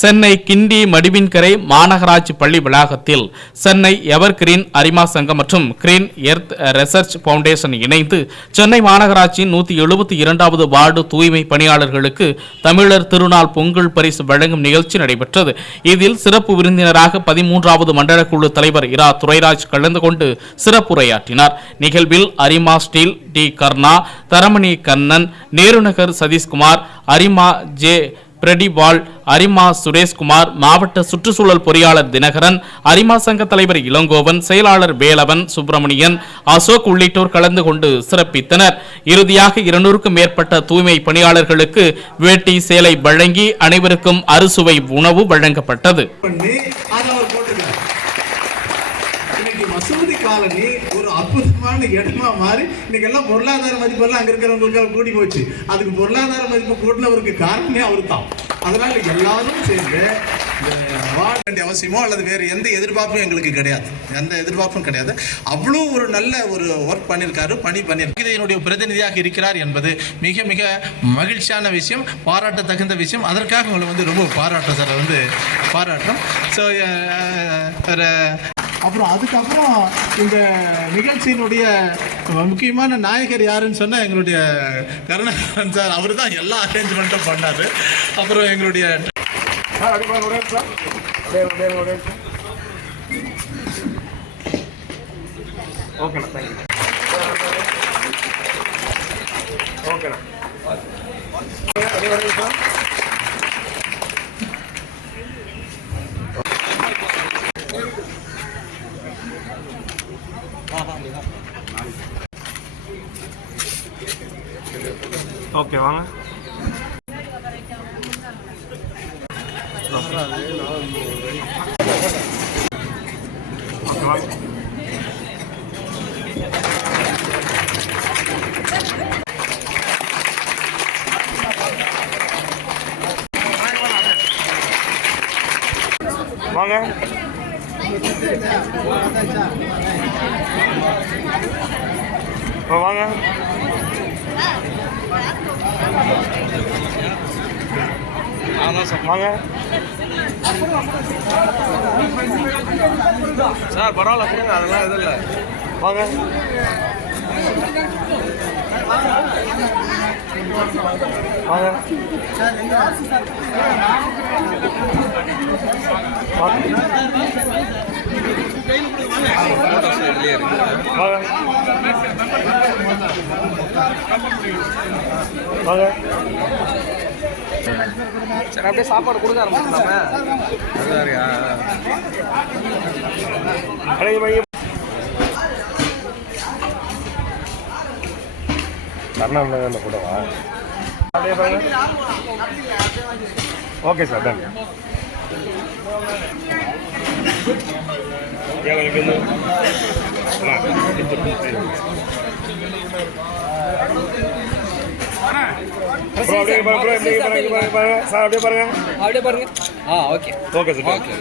சென்னை கிண்டி மடிவின்கரை மாநகராட்சி பள்ளி வளாகத்தில் சென்னை எவர் கிரீன் அரிமா சங்கம் மற்றும் கிரீன் எர்த் ரிசர்ச் பவுண்டேஷன் இணைந்து சென்னை மாநகராட்சியின் நூத்தி எழுபத்தி இரண்டாவது வார்டு தூய்மை பணியாளர்களுக்கு தமிழர் திருநாள் பொங்கல் பரிசு வழங்கும் நிகழ்ச்சி நடைபெற்றது. இதில் சிறப்பு விருந்தினராக பதிமூன்றாவது மண்டல குழு தலைவர் இரா. துரைராஜ் கலந்து கொண்டு சிறப்புரையாற்றினார். நிகழ்வில் அரிமா ஸ்டீல் டி. கர்ணா தரமணி கண்ணன் நேருநகர் சதீஷ்குமார் அரிமா ஜே. பிரடிபால் அரிமா சுரேஷ்குமார் மாவட்ட சுற்றுச்சூழல் பொறியாளர் தினகரன் அரிமா சங்க தலைவர் இளங்கோவன் செயலாளர் வேலவன் சுப்பிரமணியன் அசோக் உள்ளிட்டோர் கலந்து கொண்டு சிறப்பித்தனர். இறுதியாக இருநூறுக்கும் மேற்பட்ட தூய்மை பணியாளர்களுக்கு வேட்டி சேலை வழங்கி அனைவருக்கும் அறுசுவை உணவு வழங்கப்பட்டது. இன்னைக்கு மசூதி காலனி ஒரு அற்புதமான இடமா மாறி இன்னைக்கு எல்லாம் பொருளாதார மதிப்பெல்லாம் அங்க இருக்கிறவங்களுக்கு கூடி போச்சு. அதுக்கு பொருளாதார மதிப்பு கூட்டினவருக்கு காரணமே அவர் தான் அதனால எல்லாரும் சேர்ந்து வாழ வேண்டிய அவசியமோ அல்லது வேறு எந்த எதிர்பார்ப்பும் எங்களுக்கு கிடையாது. எந்த எதிர்பார்ப்பும் கிடையாது. அவ்வளோ ஒரு நல்ல ஒரு ஒர்க் பண்ணியிருக்காரு பணி பண்ணியிருக்காரு என்னுடைய பிரதிநிதியாக இருக்கிறார் என்பது மிக மிக மகிழ்ச்சியான விஷயம் பாராட்ட தகுந்த விஷயம். அதற்காக உங்களை வந்து ரொம்ப பாராட்டம் சார். வந்து பாராட்டம் ஸோ uh, uh, அப்புறம் அதுக்கப்புறம் இந்த நிகழ்ச்சியினுடைய முக்கியமான நாயகர் யாருன்னு சொன்னால் எங்களுடைய கருணாகரன் சார். அவர் தான் எல்லா அரேஞ்ச்மெண்ட்டும் பண்ணார். அப்புறம் எங்களுடைய ஓகேண்ணா தேங்க்யூ ஓகேண்ணா. ஓகே வாங்க ஓகே வாங்க வாங்க. வாங்க. சார் பரவாயில்ல அதெல்லாம் எதுவும் இல்லை. வாங்க. வாங்க இதுலேயே இருக்கு வாங்க வாங்க சரி அப்படியே சாப்பாடு கொடுக்க ஆரம்பிக்கலாமே அதுதாரியா கூடவா okay sir டன் ஏன் கொஞ்சம் அண்ணா, இது ப்ரோ அப்படியே பாருங்க ப்ரோ இப்படி பாருங்க இங்க பாருங்க பாருங்க சார் அப்படியே பாருங்க அப்படியே பாருங்க ஆ ஓகே ஓகே சார் ஓகே